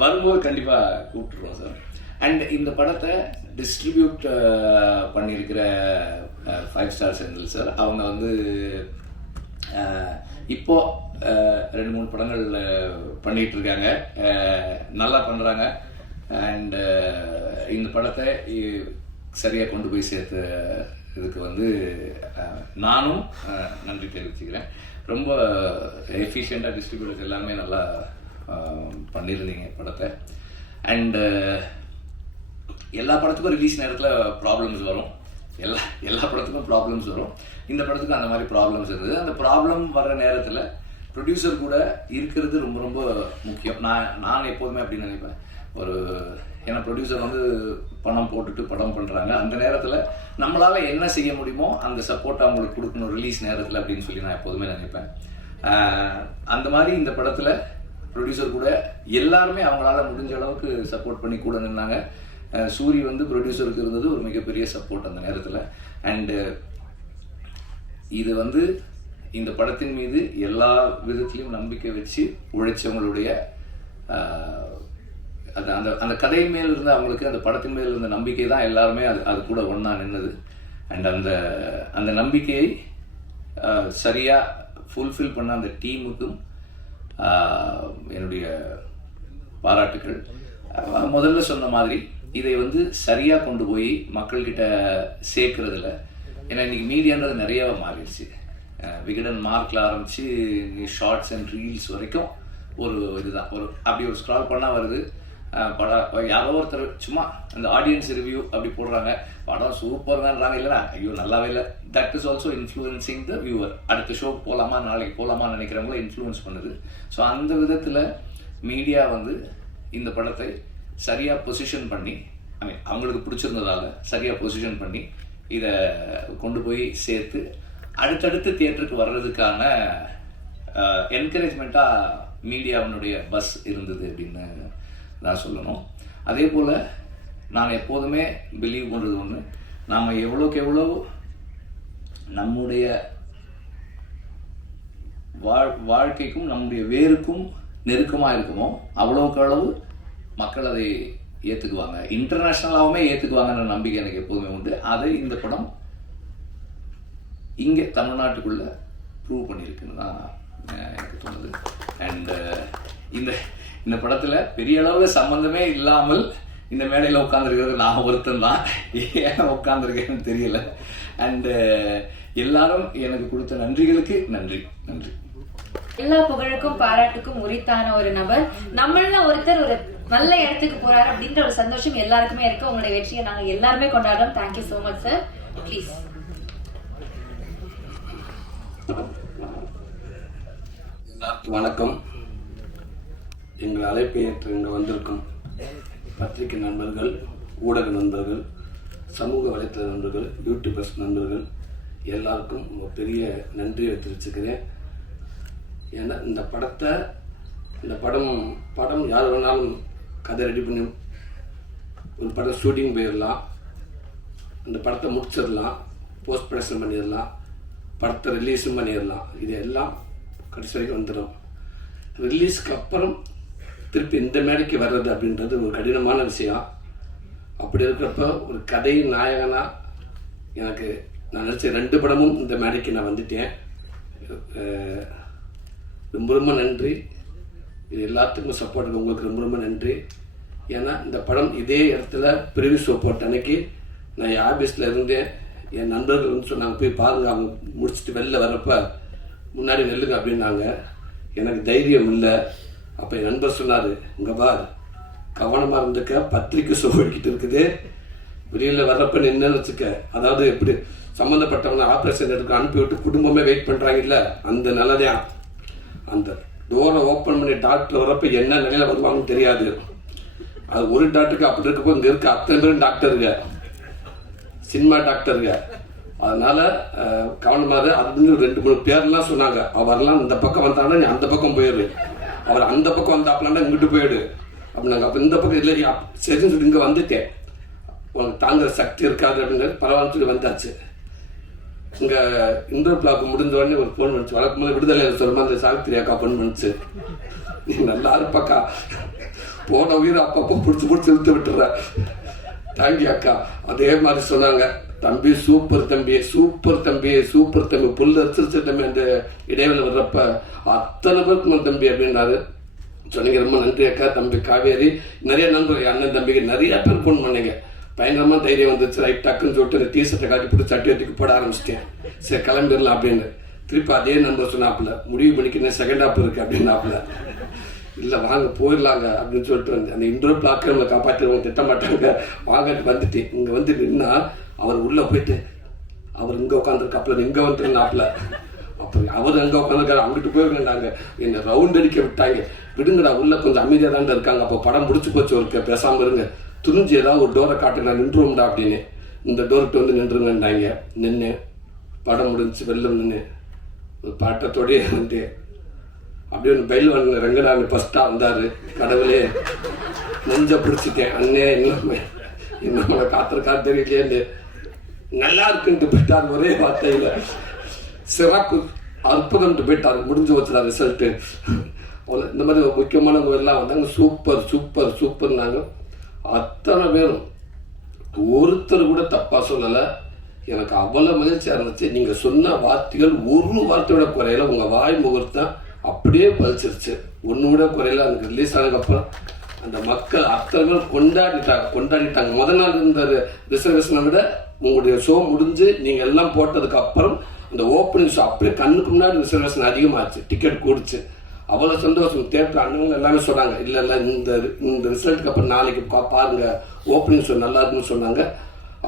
வரும்போது கண்டிப்பா கூப்பிட்டுருவோம் சார். அண்ட் இந்த படத்தை டிஸ்ட்ரிபியூட் பண்ணியிருக்கிற 5 ஸ்டார் செந்தில் சார், அவங்க இப்போ 2-3 படங்கள் பண்ணிட்டு இருக்காங்க, நல்லா பண்றாங்க. அண்ட் இந்த படத்தை சரியா கொண்டு போய் சேர்த்த இதுக்கு நானும் நன்றி தெரிவிச்சுக்கிறேன். ரொம்ப எஃபிஷியண்டா டிஸ்ட்ரிபியூட்டர்ஸ் எல்லாமே நல்லா பண்ணியிருந்தீங்க படத்தை. அண்ட் எல்லா படத்துக்கும் ரிலீஸ் நேரத்தில் ப்ராப்ளம்ஸ் வரும், எல்லா படத்துக்கும் ப்ராப்ளம்ஸ் வரும். இந்த படத்துக்கும் அந்த மாதிரி ப்ராப்ளம்ஸ் இருந்தது. அந்த ப்ராப்ளம் வர்ற நேரத்தில் ப்ரொடியூசர் கூட இருக்கிறது ரொம்ப ரொம்ப முக்கியம். நான் எப்போதுமே அப்படின்னு நினைப்பேன். ஏன்னா ப்ரொடியூசர் பணம் போட்டுட்டு படம் பண்ணுறாங்க, அந்த நேரத்தில் நம்மளால் என்ன செய்ய முடியுமோ அந்த சப்போர்ட் அவங்களுக்கு கொடுக்கணும் ரிலீஸ் நேரத்தில் அப்படின்னு சொல்லி நான் எப்போதுமே நினைப்பேன். அந்த மாதிரி இந்த படத்தில் ப்ரொடியூசர் கூட எல்லாருமே அவங்களால முடிஞ்ச அளவுக்கு சப்போர்ட் பண்ணி கூட நின்னாங்க. சூரி ப்ரொடியூசருக்கு இருந்தது ஒரு மிகப்பெரிய சப்போர்ட் அந்த நேரத்தில். அண்டு இது இந்த படத்தின் மீது எல்லா விதத்திலையும் நம்பிக்கை வச்சு உழைச்சவங்களுடைய அந்த கதை மேல் இருந்த அவங்களுக்கு அந்த படத்தின் மேல் இருந்த நம்பிக்கை தான் எல்லாருமே அது கூட ஒன்றா நின்னது. அண்ட் அந்த நம்பிக்கையை சரியா ஃபுல்ஃபில் பண்ண அந்த டீமுக்கும் என்னுடைய பாராட்டுக்கள். முதல்ல சொன்ன மாதிரி இதை சரியா கொண்டு போய் மக்கள்கிட்ட சேர்க்கறதுல, ஏன்னா இன்னைக்கு மீடியான்றது நிறைய மாறிடுச்சு. விகடன் மார்க்ல ஆரம்பிச்சு ஷார்ட்ஸ் அண்ட் ரீல்ஸ் வரைக்கும் ஒரு இதுதான், அப்படி ஒரு ஸ்க்ரால் பண்ணா வருது படம். யாரோ ஒருத்தர் சும்மா அந்த ஆடியன்ஸ் ரிவ்யூ அப்படி போடுறாங்க, படம் சூப்பர் தான்றாங்க, இல்லைனா ஐயோ நல்லாவே இல்லை. That is also influencing the viewer. அடுத்த ஷோக்கு போகலாமா நாளைக்கு போகலாமா நினைக்கிறவங்கள இன்ஃப்ளூயன்ஸ் பண்ணுது. ஸோ அந்த விதத்தில் மீடியா இந்த படத்தை சரியா பொசிஷன் பண்ணி, அவங்களுக்கு பிடிச்சிருந்ததால சரியா பொசிஷன் பண்ணி இதை கொண்டு போய் சேர்த்து அடுத்தடுத்து தியேட்டருக்கு வர்றதுக்கான என்கரேஜ்மெண்ட்டாக மீடியாவினுடைய பஸ் இருந்தது அப்படின்னு தான் சொல்லணும். அதே போல் நான் எப்போதுமே பிலீவ் பண்ணுறது ஒன்று, நாம் எவ்வளோக்கு எவ்வளோ நம்முடைய வாழ்க்கைக்கும் நம்முடைய வேருக்கும் நெருக்கமாக இருக்குமோ அவ்வளோக்கு அளவு மக்கள் அதை ஏற்றுக்குவாங்க, இன்டர்நேஷ்னலாகவுமே ஏற்றுக்குவாங்கன்ற நம்பிக்கை எனக்கு எப்போதுமே உண்டு. அதை இந்த படம் இங்கே தமிழ்நாட்டுக்குள்ளே ப்ரூவ் பண்ணியிருக்குன்னு தான் எனக்கு தோணுது. அண்டு இந்த படத்தில் பெரிய அளவில் சம்மந்தமே இல்லாமல் இந்த மேடையில் உட்காந்துருக்கிறது நான் ஒருத்தன் தான். ஏன் உட்காந்துருக்கேன்னு தெரியல. அண்டு எல்லாரும் எனக்கு கொடுத்த நன்றிகளுக்கு நன்றி. எல்லா புகழுக்கும் பாராட்டுக்கும் உரித்தான ஒரு நபர், நம்மள ஒருத்தர் ஒரு நல்ல இடத்துக்கு போறாரு அப்படின்ற ஒரு சந்தோஷம் எல்லாருக்குமே இருக்கு. உங்களுடைய வெற்றியை நாங்க எல்லாருமே கொண்டாடுறோம். Thank you so much sir. Please. எல்லாருக்கும் வணக்கம். எங்கள் அழைப்பை ஏற்று இங்கே வந்திருக்கும் பத்திரிகை நண்பர்கள், ஊடக நண்பர்கள், சமூக வலைத்தள நண்பர்கள், யூடியூபர்ஸ் நண்பர்கள் எல்லாருக்கும் ஒரு பெரிய நன்றியை தெரிவிச்சுக்கிறேன். ஏன்னா இந்த படம் யார் வேணாலும் கதை ரெடி பண்ணி ஒரு படம் ஷூட்டிங் போயிடலாம், அந்த படத்தை முடிச்சிடலாம், போஸ்ட் ப்ரொடக்ஷன் பண்ணிடலாம், படத்தை ரிலீஸும் பண்ணிடலாம். இது எல்லாம் கடைசி வரைக்கும் வந்துடும். ரிலீஸ்க்கு அப்புறம் திருப்பி இந்த மேடைக்கு வர்றது அப்படின்றது ஒரு கடினமான விஷயம். அப்படி இருக்கிறப்ப ஒரு கதை நாயகனா எனக்கு நான் நினச்ச 2 படமும் இந்த மேடைக்கு நான் வந்துட்டேன். ரொம்ப நன்றி. இது எல்லாத்துக்கும் சப்போர்ட் உங்களுக்கு ரொம்ப நன்றி. ஏன்னா இந்த படம் இதே இடத்துல பிரிவு ஷோ போட்ட அன்னைக்கு நான் என் ஆஃபீஸில் இருந்தேன். என் நண்பர்கள் வந்து சொன்னாங்க, போய் பாருங்க, அவங்க முடிச்சுட்டு வெளில வரப்ப முன்னாடி நெல்லுங்க அப்படின்னாங்க. எனக்கு தைரியம் இல்லை. அப்போ என் நண்பர் சொன்னார், இங்கே பார், கவனமாக இருந்துக்க, பத்திரிக்கை ஷோ எடுக்கிட்டு இருக்குது, வெளியில் வர்றப்ப நின்று வச்சுக்க. அதாவது எப்படி சம்மந்தப்பட்டவங்க ஆப்ரேஷன் எடுக்க அனுப்பிவிட்டு குடும்பமே வெயிட் பண்ணுறாங்கல்ல, அந்த நிலைதான். அந்த டோரை ஓப்பன் பண்ணி டாக்டர் வரப்போ என்ன நிலையில் வருவாங்கன்னு தெரியாது. அது ஒரு டாக்டருக்கு அப்படி இருக்கப்போ இங்கே இருக்க அத்தனை பேரும் டாக்டருங்க, சினிமா டாக்டருங்க. அதனால கவனமாக அது 2-3 பேர்லாம் சொன்னாங்க, அவரெல்லாம் இந்த பக்கம் வந்தாங்கன்னா நீ அந்த பக்கம் போயிடு, அவர் அந்த பக்கம் வந்தாப்பலான்னா இங்கிட்டு போயிடு அப்படின்னாங்க. அப்போ இந்த பக்கம் இல்லை, சரின்னு சொல்லி இங்கே வந்துட்டேன், உனக்கு தாங்குற சக்தி இருக்காது அப்படின்னு பரவாயில்ல சொல்லி வந்தாச்சு. இங்கே இன்டர் பிளாக் முடிஞ்ச உடனே ஒரு ஃபோன் பண்ணிச்சு, வழக்கம் போது விடுதலை சொல்லுமா அந்த சாவித்திரி அக்கா ஃபோன் பண்ணிச்சு, நீ நல்லா இருப்பாக்கா, போன உயிரை அப்பப்போ பிடிச்சி இழுத்து விட்டுற, தேங்க்யூ அக்கா. அதே மாதிரி சொன்னாங்க, தம்பி சூப்பர் தம்பி, புல் அரிசிச்ச தம்பி. அந்த இடைவெளி வர்றப்ப அத்தனை பேருக்கு தம்பி அப்படின்னாரு. சொன்னீங்க, ரொம்ப நன்றி அக்கா. தம்பி காவேரி, நிறைய நண்பர்கள், அண்ணன் தம்பிக்கு நிறைய பேர் ஃபோன் பண்ணீங்க. பயங்கரமா தைரியம் வந்துச்சு. ரைட் டக்குன்னு சொல்லிட்டு அந்த டிஷர்ட்டை காட்டி போட்டு சட்டி வட்டிக்கு போட ஆரம்பிச்சிட்டேன். சரி கிளம்பிடலாம் அப்படின்னு. திருப்பி அதே நண்பர் சொன்னாப்புல, முடிவு பண்ணிக்கின்னு செகண்ட் ஹாப் இருக்கு அப்படின்னாப்புல. இல்லை வாங்க போயிடலாங்க அப்படின்னு சொல்லிட்டு வந்து அந்த இன்டோர் பிளாக்கை நம்மளை காப்பாற்றிடுவோம், திட்ட மாட்டாங்க, வாங்கிட்டு வந்துட்டு இங்கே வந்து நின்னா அவர் உள்ளே போயிட்டு அவர் இங்கே உட்காந்துருக்காப்புல, இங்கே வந்துருந்தாப்புல. அப்புறம் அவர் அங்கே உட்காந்துருக்காரு, அங்கிட்டு போயிருந்தாங்க, என்னை ரவுண்ட் அடிக்க விட்டாங்க. விடுங்கடா, உள்ள கொஞ்சம் அமைதியாக தான் இருக்காங்க, அப்போ படம் முடிச்சு போச்சு, ஒரு பேசாமல் இருங்க, துணிஞ்சு ஏதாவது ஒரு டோரை காட்டு, நான் நின்றுவோம்டா அப்படின்னு. இந்த டோருக்கு வந்து நின்றுங்கன்னாங்க. நின்று படம் முடிஞ்சு வெளில நின்று ஒரு பாட்டத்தோடையே வந்து அப்படியே ஒன்று பயில் வந்து ரங்கநாதன் ஃபஸ்ட்டாக வந்தார். கடவுளே நெஞ்ச பிடிச்சிட்டேன், அண்ணே என்ன காத்திருக்கா தெரியலையே, நல்லா இருக்குன்ட்டு போயிட்டார். ஒரே வார்த்தையில் சிறப்பு அற்புதம்ட்டு போயிட்டார். முடிஞ்சு வச்சுடா ரிசல்ட்டு. அவ்வளோ இந்த மாதிரி முக்கியமானவங்க எல்லாம் வந்தாங்க. சூப்பர்னாங்க. அத்தனை பேரும் ஒருத்தர் கூட தப்பாக சொல்லலை. எனக்கு அவ்வளோ மகிழ்ச்சியாக இருந்துச்சு. நீங்கள் சொன்ன வார்த்தைகள் ஒரு வார்த்தையோட குறையில, உங்கள் வாய் முகூர்த்தம் அப்படியே பழிச்சிருச்சு, ஒன்று கூட குறையில. அந்த ரிலீஸ் ஆனதுக்கப்புறம் அந்த மக்கள் அத்தனை பேர் கொண்டாடிட்டாங்க. முதல் நாள் இருந்த ரிசர்வேஷனை விட உங்களுடைய ஷோ முடிஞ்சு நீங்கள் எல்லாம் போட்டதுக்கு அப்புறம் அந்த ஓப்பனிங் ஷோ அப்படியே கண்ணுக்கு முன்னாடி ரிசர்வேஷன் அதிகமாகிடுச்சு, டிக்கெட் கூடுச்சு. அவ்வளோ சந்தோஷம். தேட்டர் அண்ணவங்க எல்லாமே சொன்னாங்க, இல்லை இந்த ரிசல்ட்டுக்கு அப்புறம் நாளைக்கு பாருங்க ஓப்பனிங் ஷோ நல்லா இருக்குன்னு சொன்னாங்க.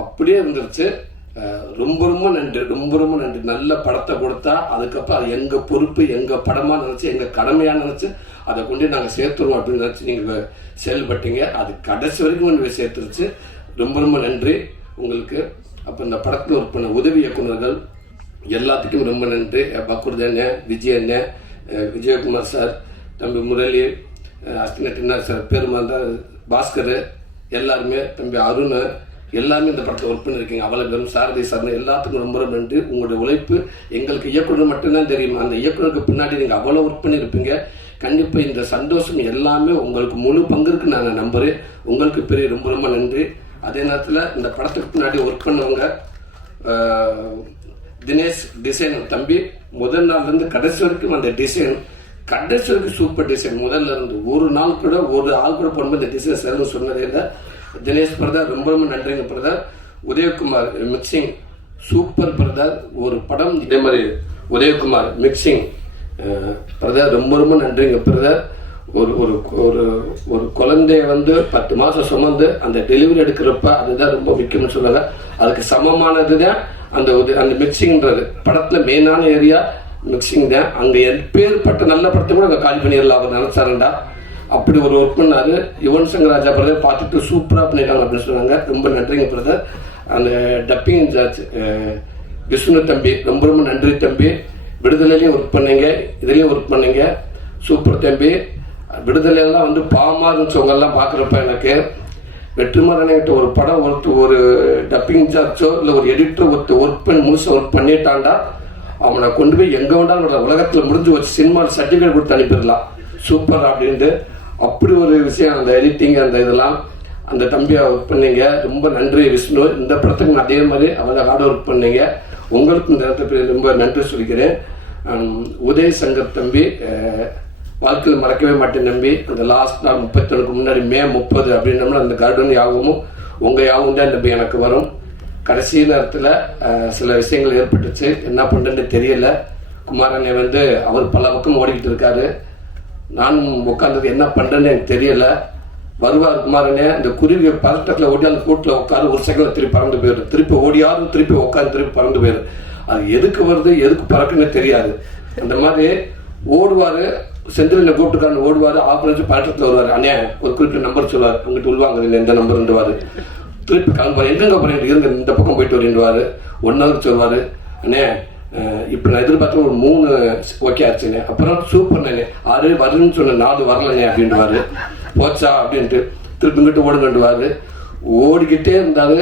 அப்படியே இருந்துருச்சு. ரொம்ப நன்றி. நல்ல படத்தை கொடுத்தா அதுக்கப்புறம் அது எங்கள் பொறுப்பு, எங்கள் படமாக நினச்சி, எங்கள் கடமையாக நினச்சி அதை கொண்டு நாங்கள் சேர்த்துருவோம் அப்படின்னு நினச்சி நீங்கள் செயல்பட்டீங்க. அது கடைசி வரைக்கும் கொண்டு சேர்த்துருச்சு. ரொம்ப நன்றி உங்களுக்கு. அப்போ இந்த படத்தில் ஒர்க் பண்ண உதவி இயக்குநர்கள் எல்லாத்துக்கும் ரொம்ப நன்றி. பக்ருதண்ணே, விஜயண்ணே, விஜயகுமார் சார், தம்பி முரளி, அஸ்தினட் என்ன சார் பேருமா இருந்தால் பாஸ்கர், எல்லாருமே தம்பி அருண், எல்லாருமே இந்த படத்தில் ஒர்க் பண்ணியிருக்கீங்க. அவ்வளோ பேரும் சாரதி சார் எல்லாத்துக்கும் ரொம்ப ரொம்ப நன்றி. உங்களுடைய உழைப்பு எங்களுக்கு இயக்குனர் மட்டும்தான் தெரியும். அந்த இயக்குனருக்கு பின்னாடி நீங்கள் அவ்வளோ ஒர்க் பண்ணியிருப்பீங்க. கண்டிப்பாக இந்த சந்தோஷம் எல்லாமே உங்களுக்கு முழு பங்கு இருக்குன்னு நான் நம்புகிறேன். உங்களுக்கு பெரிய ரொம்ப ரொம்ப நன்றி. அதே நேரத்தில் இந்த படத்துக்கு பின்னாடி ஒர்க் பண்ணவங்க தினேஷ் டிசைன் தம்பி, முதல் நாள்லேருந்து கடைசி வரைக்கும் அந்த டிசைன் கடைசி வரைக்கும் சூப்பர் டிசைன். முதல்ல இருந்து ஒரு நாள் கூட ஒரு ஆள் கூட போகும்போது இந்த டிசைன் சரின்னு சொன்னதே இல்லை. தினேஷ் பிரதர் ரொம்ப ரொம்ப நன்றிங்க brother. Udhayakumar mixing super brother. ஒரு படம் இதே மாதிரி உதயகுமார் மிக்சிங் பிரதர் ரொம்ப ரொம்ப நன்றிங்க பிரதர். ஒரு ஒரு ஒரு ஒரு குழந்தைய 10 மாதம் சுமந்து அந்த டெலிவரி எடுக்கிறப்ப அதுதான் ரொம்ப முக்கியம்னு சொல்லுவாங்க. அதுக்கு சமமானது தான் அந்த மிக்சிங்ன்றது. படத்தில் மெயினான ஏரியா மிக்சிங் தான். அங்கே எப்பேற்பட்ட நல்ல படத்தை கூட அங்கே காலி பண்ணிடலாம் அவர் நினைச்சாருண்டா. அப்படி ஒரு ஒர்க் பண்ணாரு. யுவன் சங்கர் ராஜா பிரதர் பார்த்துட்டு சூப்பராக பண்ணிட்டாங்க அப்படின்னு சொன்னாங்க. ரொம்ப நன்றிங்க பிரதர். அந்த டப்பிங் இன்சார்ஜ் விஷ்ணு தம்பி ரொம்ப ரொம்ப நன்றி தம்பி. விடுதலையிலையும் ஒர்க் பண்ணீங்க, இதுலேயும் ஒர்க் பண்ணீங்க, சூப்பர் தம்பி. விடுதலையெல்லாம் பாவமாக இருந்துச்சவங்கெல்லாம் பார்க்குறப்ப எனக்கு வெற்றிமாறன்கிட்ட ஒரு படம் ஒரு டப்பிங் இன்சார்ஜோ இல்லை ஒரு எடிட்டர் ஒர்க் பண்ணி முழுசாக ஒர்க் பண்ணிட்டான்டா அவனை கொண்டு போய் எங்கே வேண்டாலும் உலகத்தில் முடிஞ்சு வச்சு சினிமாவில் சர்டிஃபிகேட் கொடுத்து அனுப்பிடலாம் சூப்பர் அப்படின்ட்டு. அப்படி ஒரு விஷயம் அந்த எடிட்டிங் அந்த இதெல்லாம் அந்த தம்பியை ஒர்க் பண்ணீங்க. ரொம்ப நன்றி விஷ்ணு. இந்த படத்துக்கு அதே மாதிரி அவங்க ஹார்ட் ஒர்க் பண்ணீங்க. உங்களுக்கு இந்த இடத்துல ரொம்ப நன்றி சொல்லிக்கிறேன். உதய் சங்கர் தம்பி வாழ்க்கையில் மறக்கவே மாட்டேன் தம்பி. அந்த லாஸ்ட் நாள் 31 முன்னாடி மே 30 அப்படின்னோம்னா அந்த கார்டன் யாகமும் உங்கள் யாகவும் தான் தம்பி எனக்கு வரும். கடைசி நேரத்தில் சில விஷயங்கள் ஏற்பட்டுச்சு, என்ன பண்ணுறேன்னு தெரியல. குமாரனை அவர் பல பக்கம் ஓடிக்கிட்டு இருக்காரு. நானும் உட்காந்தது என்ன பண்ணுறேன்னு எனக்கு தெரியல. வருவார் குமாரனே, அந்த குருவி பதட்டத்தில் ஓடி அந்த கூட்டில் உட்காரு, ஒரு செகண்டில் திருப்பி பறந்து போயிடும். திருப்பி ஓடியாரும் திருப்பி உட்காந்து திருப்பி பறந்து போயிடும். அது எதுக்கு வருது எதுக்கு பறக்குன்னு தெரியாது. அந்த மாதிரி ஓடுவார். செந்திலில் கூப்பிட்டுக்காரன் ஓடுவார். ஆப்பரேஷன் பதட்டத்தில் வருவார். அண்ணே ஒரு குறிப்பிட்ட நம்பர் சொல்லுவார், உங்கள்கிட்ட உள்வாங்க இல்லை எந்த நம்பர்ன்றுவார். திருப்பி கிளம்புவார். எங்கெங்க போறேன் இருந்து இந்த பக்கம் போயிட்டு வரேன்டுவார். 1 hour சொல்லுவார். அண்ணே இப்போ நான் எதிர்பார்த்த ஒரு 3 ஓகே ஆச்சுண்ணே. அப்புறம் சூப்பர் நானே 6 வருன்னு சொன்ன 4 வரலண்ணே அப்படின்ட்டுவார். போச்சா அப்படின்ட்டு திருப்பி இங்கிட்டு ஓடுங்கண்டுவார். ஓடிக்கிட்டே இருந்தாரு.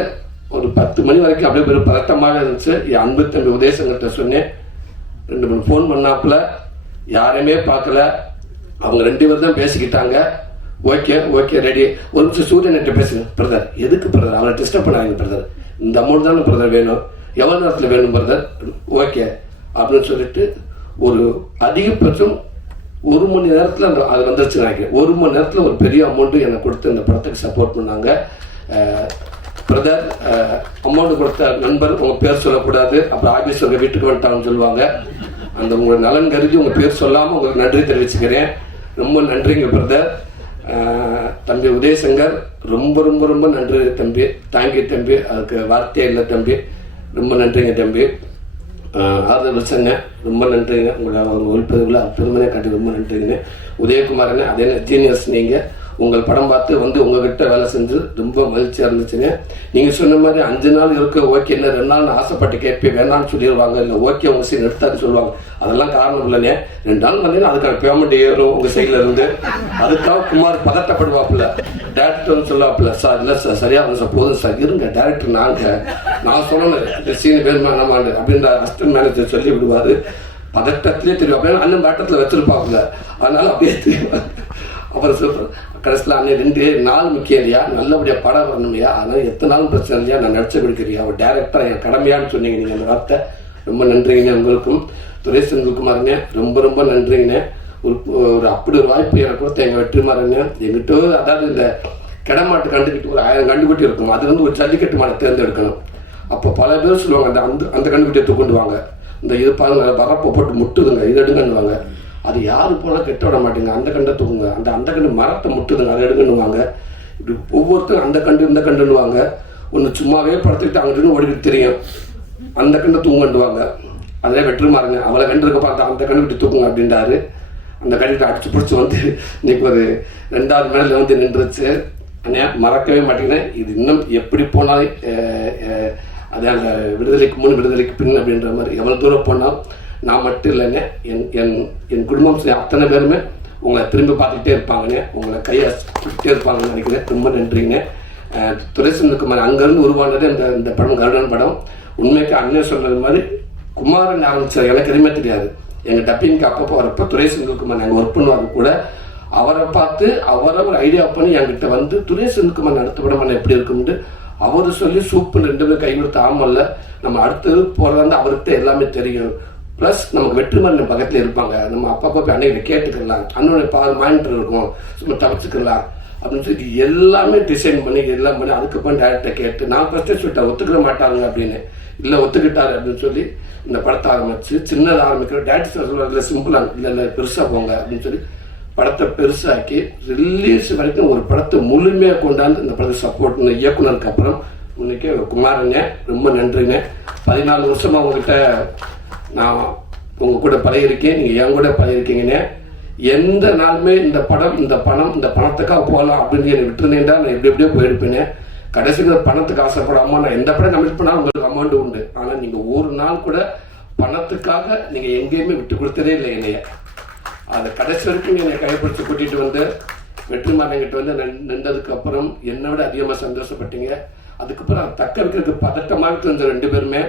ஒரு 10 மணி வரைக்கும் அப்படியே பெரும் பதட்டமாக இருந்துச்சு. என் அன்பு தம்பி உதயசங்கர்கிட்ட சொன்னேன். 2 மணி ஃபோன் பண்ணாப்புல யாரையுமே பார்க்கல. அவங்க 2 பேர் தான் பேசிக்கிட்டாங்க. Okay okay ready. ஒரு நிமிஷம் சூரியன்கிட்ட பேசுங்க பிரதர். எதுக்கு பிரதர் அவரை டிஸ்டர்ப் பண்ணாங்க பிரதர், இந்த அமௌண்ட் தானே பிரதர் வேணும், எவ்வளோ நேரத்தில் வேணும் பிரதர், ஓகே அப்படின்னு சொல்லிட்டு ஒரு அதிகபட்சம் 1 மணி நேரத்தில் அது வந்துருச்சு நினைக்கிறேன். 1 மணி நேரத்தில் ஒரு பெரிய அமௌண்ட்டு எனக்கு கொடுத்து இந்த படத்துக்கு சப்போர்ட் பண்ணாங்க. பிரதர் அமௌண்ட் கொடுத்த நண்பர் உங்கள் பேர் சொல்லக்கூடாது, அப்புறம் ஆஃபீஸ் உங்கள் வீட்டுக்கு வந்துட்டாங்கன்னு சொல்லுவாங்க. அந்த உங்கள் நலன் கருதி உங்கள் பேர் சொல்லாமல் உங்களுக்கு நன்றி தெரிவிச்சுக்கிறேன். ரொம்ப நன்றிங்க பிரதர். தம்பி உதயசங்கர் ரொம்ப ரொம்ப ரொம்ப நன்றி தம்பி. தேங்க்யூ தம்பி. அதுக்கு வார்த்தையே இல்லை தம்பி. ரொம்ப நன்றிங்க தம்பி. ஆதரவு ரொம்ப நன்றிங்க. உங்களை அவங்க ஒழிப்பதுக்குள்ள பெருமையை காட்டி ரொம்ப நன்றிங்க. உதயகுமாரனே அதே ஜீனியஸ். நீங்கள் உங்கள் படம் பார்த்து உங்ககிட்ட வேலை செஞ்சு ரொம்ப மகிழ்ச்சியாக இருந்துச்சுங்க. நீங்கள் சொன்ன மாதிரி 5 நாள் இருக்க ஓகே, இல்லை 2 நாள் ஆசைப்பட்டு கேட்பேன் வேணான்னு சொல்லிடுவாங்க, இல்லை ஓகே உங்கள் சைடு எடுத்தாரு சொல்லுவாங்க. அதெல்லாம் காரணம் இல்லைங்க. 2 நாள் வந்தீங்கன்னா அதுக்கான பேமெண்ட் ஏறும் உங்கள் சைடில் இருந்து. அதுக்காக குமார் பதட்டப்படுவாப்புல. டேரக்டர்னு சொல்லுவாப்புல, சார் இல்லை சார் சரியாக வந்து சார் போதும் சார் இருங்க டேரக்டர் நான் சொல்லணும் இந்த சீன் வேணுமா நம்மாண்டு அப்படின்ற அசிஸ்டன்ட் மேனேஜர் சொல்லி விடுவார். பதட்டத்திலே தெரியும். அப்படின்னா அண்ணன் பேட்டத்தில் வச்சிருப்பாப்புல, அதனால அப்படியே தெரியும். அப்புறம் சொல்கிறேன் கடைசியில் அண்ணன் 2 நாள் முக்கியம் இல்லையா, நல்லபடியாக படம் வரணும் இல்லையா, அதனால் எத்தனை நாளும் பிரச்சனை இல்லையா, நான் நடிச்சு கொடுக்குறியா அவர் டேரக்டராக என் கடமையான்னு சொன்னீங்க நீங்கள் அந்த வார்த்தை. ரொம்ப நன்றிங்கண்ணே. உங்களுக்கும் துரை செந்தில்குமாருங்க ரொம்ப ரொம்ப நன்றிங்கண்ணே. ஒரு அப்படி ஒரு வாய்ப்பு எனக்கு கொடுத்த எங்கள் வெற்றிமாறங்க. எங்கிட்ட அதாவது இந்த கிடமாட்டு கண்டுக்கிட்டு ஒரு 1000 கண்டுக்குட்டி இருக்கும், அது ஒரு ஜல்லிக்கட்டு மாடை தேர்ந்தெடுக்கணும். அப்போ பல பேர் சொல்லுவாங்க அந்த கண்டுக்குட்டியை தூக்கிட்டு வாங்க, இந்த இது பாருங்க வரப்போ போட்டு முட்டுதுங்க இது எடுங்கன்னுவாங்க. அது யாரு போனால் கெட்ட விட மாட்டேங்க, அந்த கண்டை தூக்குங்க, அந்த கண்டு மரத்தை முட்டுதுங்க அதை எடுங்கன்னுவாங்க. இப்படி ஒவ்வொருத்தரும் அந்த கண்டு இந்த கண்டுன்னுவாங்க. ஒன்று சும்மாவே படுத்துக்கிட்டு அங்கிட்டு ஓடிக்கிட்டு தெரியும், அந்த கண்டை தூங்கண்டுவாங்க. அதே வெற்றிமாறங்க அவளை கண்டு இருக்க பார்த்தா அந்த கண்டுக்கிட்டு தூக்குங்க அப்படின்றாரு. அந்த கண்டுகிட்ட அடிச்சு பிடிச்சி இன்னைக்கு ஒரு 2வது மேலே நின்றுச்சு. அண்ணா மறக்கவே மாட்டேங்கிறேன். இது இன்னும் எப்படி போனாலும் அது அந்த விடுதலைக்கு முன் விடுதலைக்கு பின் அப்படின்ற மாதிரி எவ்வளோ தூரம் போனாலும் நான் மட்டும் இல்லைங்க, என் குடும்பம் அத்தனை பேருமே உங்களை திரும்பி பார்த்துக்கிட்டே இருப்பாங்கண்ணே, உங்களை கையை கொடுத்துட்டே இருப்பாங்கன்னு நினைக்கிறேன். ரொம்ப நன்றிங்கண்ணே. துரைசெந்தில்குமார் அங்கேருந்து உருவானது இந்த படம் கருடன் படம். உண்மைக்கு அண்ணன் சொன்னது மாதிரி குமாரன் ஆரம்பிச்சார், எனக்கு எதுவுமே தெரியாது. எங்கள் டப்பிங்க்கு அப்பப்போ வரப்போ துரைசெந்தில்குமார் நாங்கள் ஒர்க் பண்ணுவாங்க கூட, அவரை பார்த்து அவரை ஒரு ஐடியா பண்ணி என்கிட்ட வந்து துரைசெந்தில்குமார் அடுத்த படம் பண்ண எப்படி இருக்கும்னு அவர் சொல்லி சூப்பர் 2 பேரும் கை கொடுத்து ஆமல்ல நம்ம அடுத்தது போகிறது வந்து அவருக்கு எல்லாமே தெரியும். ப்ளஸ் நமக்கு வெற்றிமாறன் பக்கத்தில் இருப்பாங்க, நம்ம அப்பப்போ போய் அன்னைக்கு கேட்டுக்கலாம், அண்ணனுடைய மானிட்டர் இருக்கும், சும்மா தவிச்சுக்கலாம் அப்படின்னு சொல்லி எல்லாமே டிசைன் பண்ணி எல்லாம் பண்ணி அதுக்கப்புறம் டேரக்டரை கேட்டு நான் ஃபஸ்ட்டே சொல்லிட்டேன் ஒத்துக்கிற மாட்டாங்க அப்படின்னு. இல்லை ஒத்துக்கிட்டாரு அப்படின்னு சொல்லி இந்த படத்தை ஆரம்பிச்சு சின்னதாக ஆரம்பிக்கிற டேரக்டர் சொல்லுவாங்க சிம்பிளாக இல்லை பெருசாக போங்க அப்படின்னு சொல்லி படத்தை பெருசாக்கி ரிலீஸ் வரைக்கும் ஒரு படத்தை முழுமையாக கொண்டாந்து இந்த படத்தை சப்போர்ட் இயக்குனருக்கு அப்புறம் இன்னைக்கு குமாரண்ணே ரொம்ப நன்றிண்ணே. 14 வருஷமாக உங்ககிட்ட நான் உங்கள் கூட பழகிருக்கேன், நீங்கள் என் கூட பழகிருக்கீங்கண்ணே. எந்த நாளுமே இந்த பணத்துக்காக போகலாம் அப்படின்னு என்னை விட்டுருந்தேன்டா நான் எப்படியோ போயிருப்பேனே. கடைசிக்கு பணத்துக்கு ஆசைப்படாமல் நான் எந்த படம் கமிட் பண்ணாலும் உங்களுக்கு அமௌண்ட் உண்டு. ஆனால் நீங்கள் ஒரு நாள் கூட பணத்துக்காக நீங்கள் எங்கேயுமே விட்டு கொடுத்ததே இல்லை என்னைய. அதை கடைசி வரைக்கும் என்னை கைப்பிடிச்சு கூட்டிகிட்டு வந்து வெற்றிமாறன்கிட்ட வந்து நின்றதுக்கு அப்புறம் என்னை விட அதிகமாக சந்தோஷப்பட்டீங்க. அதுக்கப்புறம் தக்க இருக்கிறதுக்கு பதட்டமாக இருந்த 2 பேருமே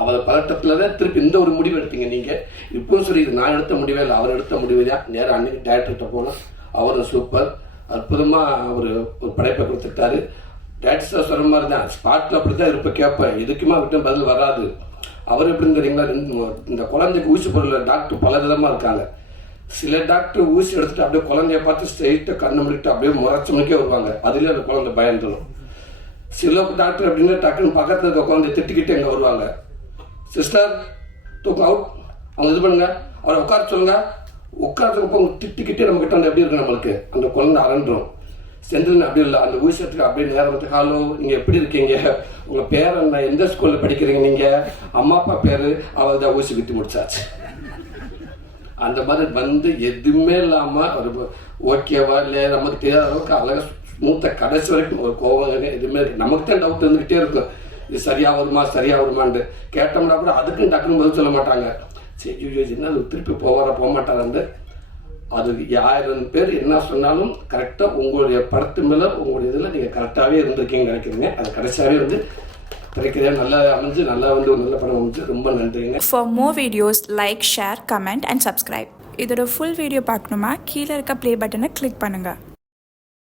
அவரை பதட்டத்தில் தான் திருப்பி இந்த ஒரு முடிவு எடுத்தீங்க நீங்கள். இப்போவும் சரி இது நான் எடுத்த முடிவே இல்லை, அவர் எடுத்த முடிவு தான். நேரம் அன்னைக்கு டேரக்டர்கிட்ட போனோம், அவரும் சூப்பர் அற்புதமாக அவர் ஒரு படைப்பை கொடுத்துட்டாரு. டேரக்டர் சொல்கிற மாதிரி தான் ஸ்பாட்டில் அப்படி தான் இருப்ப கேட்பேன், எதுக்குமா விட்டு பதில் வராது. அவர் எப்படின்னு தெரியுங்களா, இந்த குழந்தைக்கு ஊசி பொருள் டாக்டர் பல விதமாக இருக்காங்க. சில டாக்டர் ஊசி எடுத்துட்டு அப்படியே குழந்தைய பார்த்து ஸ்ட்ரெயிட்டாக கண்ணை முடிட்டு அப்படியே முறைச்சமணிக்கே வருவாங்க, அதுலேயே அந்த குழந்தை பயந்துடும். சில டாக்டர் எப்படின்னா டக்குன்னு பக்கத்தில் இருக்க குழந்தைய திட்டிக்கிட்டு எங்கே வருவாங்க, சிஸ்டர் தூக்கம் அவுட், அவங்க இது பண்ணுங்க, அவரை உட்கார சொல்லுங்க, உட்காரத்துக்கு அவங்க திட்டிக்கிட்டே நம்மகிட்ட வந்து எப்படி இருக்கு நம்மளுக்கு அந்த குழந்தை அரண்டுரும். செந்தில் அப்படி இல்லை, அந்த ஊசி எடுத்துட்டு அப்படியே நேரம் வந்து ஹலோ நீங்கள் எப்படி இருக்கீங்க, உங்கள் பேர் என்ன, எந்த ஸ்கூலில் படிக்கிறீங்க, நீங்கள் அம்மா அப்பா பேர், அவள் தான் ஊசி விட்டு முடிச்சாச்சு. அந்த மாதிரி வந்து எதுவுமே இல்லாமல் ஒரு ஓகேவா இல்லை நமக்கு தெரியாத அளவுக்கு அழகாக ஸ்மூத்தாக கடைசி வரைக்கும் ஒரு கோவம் எதுவுமே நமக்கு தான் டவுட் இருந்துக்கிட்டே இருக்கும், இது சரியாக வருமான்ட்டு கேட்டோம்னா கூட அதுக்கும் டக்குன்னு பதில் சொல்ல மாட்டாங்க. சரி என்ன திருப்பி போக மாட்டாங்க. அது 1000 பேர் என்ன சொன்னாலும் கரெக்டாக உங்களுடைய படத்து மேலே உங்களுடைய இதில் நீங்கள் கரெக்டாகவே இருந்திருக்கீங்க நினைக்கிறீங்க. அது கடைசியாகவே வந்து கிடைக்கிறேன் நல்லா அமைஞ்சு நல்லா வந்து ஒரு நல்ல படம் அமைஞ்சு ரொம்ப நன்றிங்க. For more videos, like, share, comment and subscribe. இதோட ஃபுல் வீடியோ பார்க்கணுமா கீழே இருக்க ப்ளே பட்டனை கிளிக் பண்ணுங்கள்.